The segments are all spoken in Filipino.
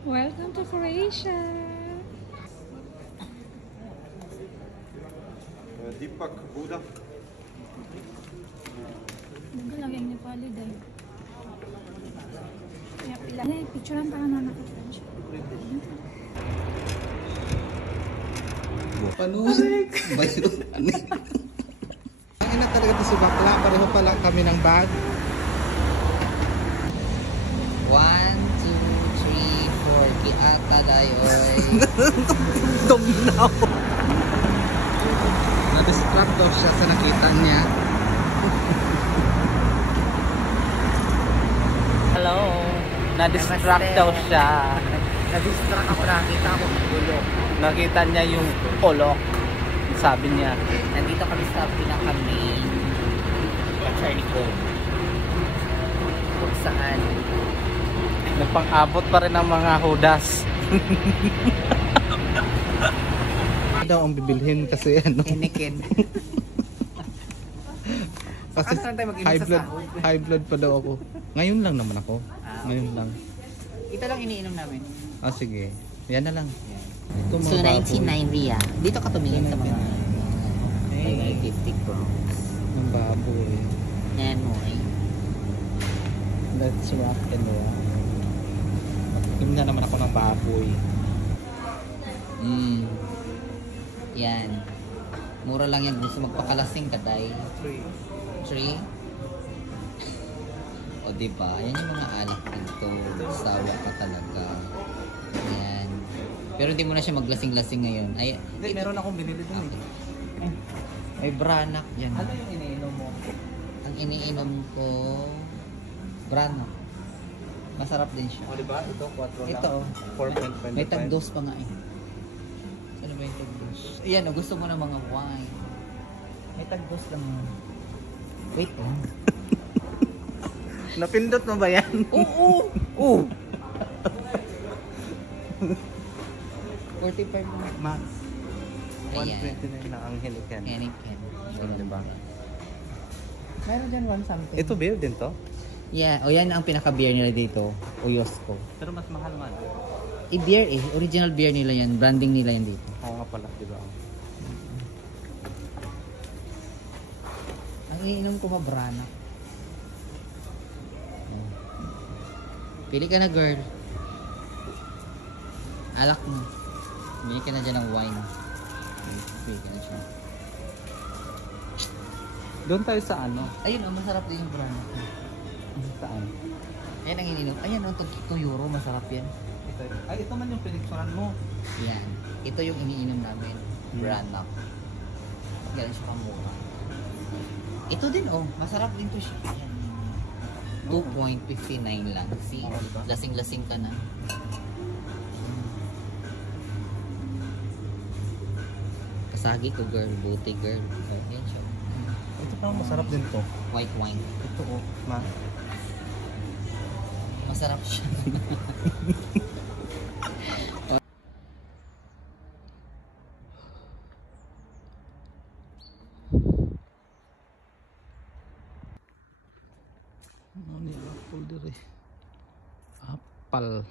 Welcome to Croatia! Deepak Buddha. Nagka lagi ang Nepali dahil. Kaya pila. Ay, picturean para na nakita siya. Panusin. Virus. Ang ina talaga ito si bakla. Pareho pala kami ng bag. 1, 2, 3, 4. Kiata dayoy. Tumnaw. Na-distract daw siya sa nakita niya. Hello. Na-distract daw siya. Na-distract ako. Nakita ako ng ulok. Nakita niya yung ulok. Sabi niya. Nandito kami sa pinaka-main Charlie Cove. Kung saan Nagpang-abot pa rin ang mga hudas. Daw ang bibilhin kasi ano. Inikin. Kasi high blood pa daw ako. Ngayon lang naman ako. Ngayon lang. Ito lang iniinom namin. Ah sige. Yan na lang. Ito mga So, baboy. 99 Ria. Dito ka tumingin sa mga Okay. 50 crowns. Ng baboy. Yan mo eh. Let's rock and roll. Tingnan na naman ako ng baboy. Yan. Mura lang yan. Gusto magpakalasing ka, day. 3? O diba? Yan yung mga alak dito. Sawa ka talaga. Yan. Pero hindi mo na siya maglasing-lasing ngayon. Ay, Hindi, meron akong binili dun okay. May Branak yan. Ano yung iniinom mo? Ang iniinom ko, Branak. Masarap din siya. O diba? Ito, 4 lang. Ito, 4.25. may tagdos pa nga eh. Saan ba yung tagdos? Ayan, gusto mo ng mga wine. May tagdos lang. Wait lang. Napindot mo ba yan? Oo! Oo! 45 lang. Max. Ayan. 129 lang ang Helican. Heineken. Diba? Meron dyan one something. Ito beer din to? Yeah, o yan ang pinaka-beer nila dito. Uyosco. Pero mas mahal man. I-beer eh. Original beer nila yan. Branding nila yan dito. Oo nga pala, diba? Ang iniinom ko mabrana. Pili ka na, girl. Alak mo. Bili ka na dyan ng wine. Pili ka na siya. Doon tayo sa ano? Ayun, oh, masarap din yung brana. Saan? Ayan ang ininom. Ayan, oh, 2 euro. Masarap yan. Ito, ay, ito man yung pinicturan mo. Yan. Ito yung iniinom namin. Brana. Ganun siya kamura. Ito din, oh. Masarap din to siya. Ayan. 2.59 lang. See? Lasing-lasing ka na. Kasagi ko, girl. Buti, girl. Ayan siya. Ito pa masarap din to. White wine. Ito oh, ma. Masarap siya. Ano nila folder eh. Apal.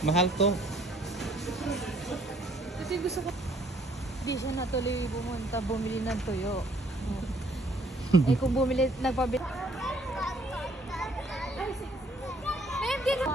Mahal to. Kasi gusto ko. Hindi siya natuloy pumunta, bumili ng tuyo. Eh kung bumili, nagpabili. Eh, hindi na.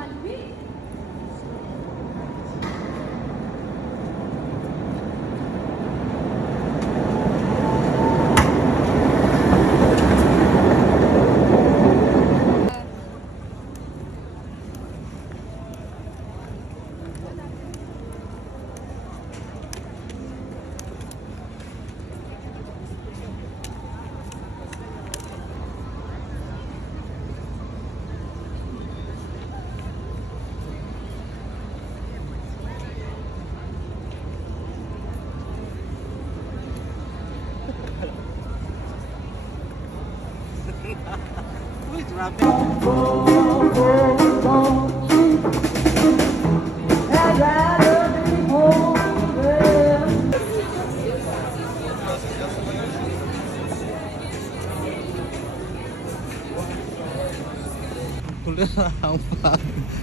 Uy, grabe.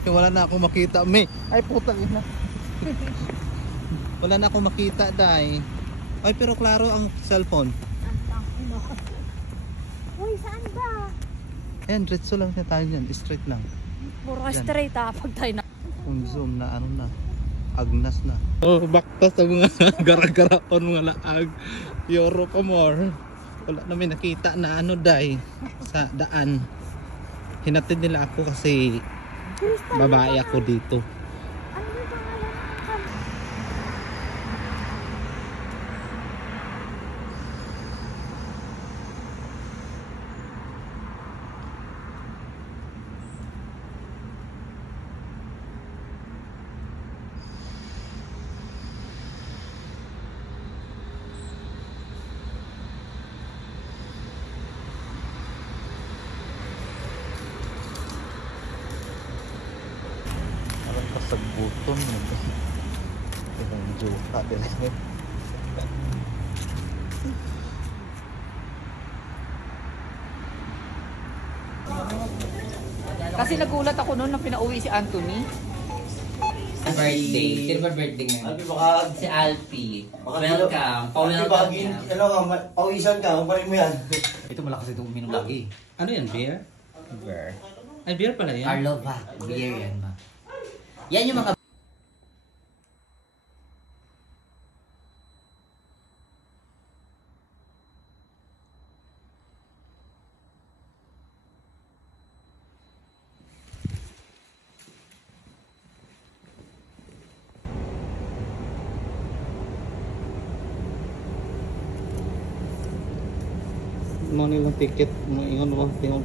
Wala na akong makita, me. Ay, puta ina. Wala na akong makita, day. Ay, pero klaro ang cellphone. Uy, saan ba? Ayan, diretso lang siya tayo dyan. Straight lang. Puro Yan. straight ha, pag tayo na. Kung zoom na, ano na. Agnas na. Oh, baktas sa mga gara-garaon, mga laag. Europe more. Wala namin nakita na ano, day. Sa daan. Hinatid nila ako kasi babae ako dito. Ano ba pangalan? Parang kasagbuton. Ibang juka din. Kasi nagulat ako noon na pinauwi si Anthony. Birthday. Sino ba birthday ngayon? Alpi, baka... Si Alfie. Baka Welcome. Alpi, baka ano ka, pawisan ka, umparin mo yan. Ito malakas itong uminom lagi. Ano yan, beer? Beer. Ay, beer pala yan. Arlova. Beer yan ma. Yan yung mga... Mo ni yung ticket, mo ingon mo, tingog.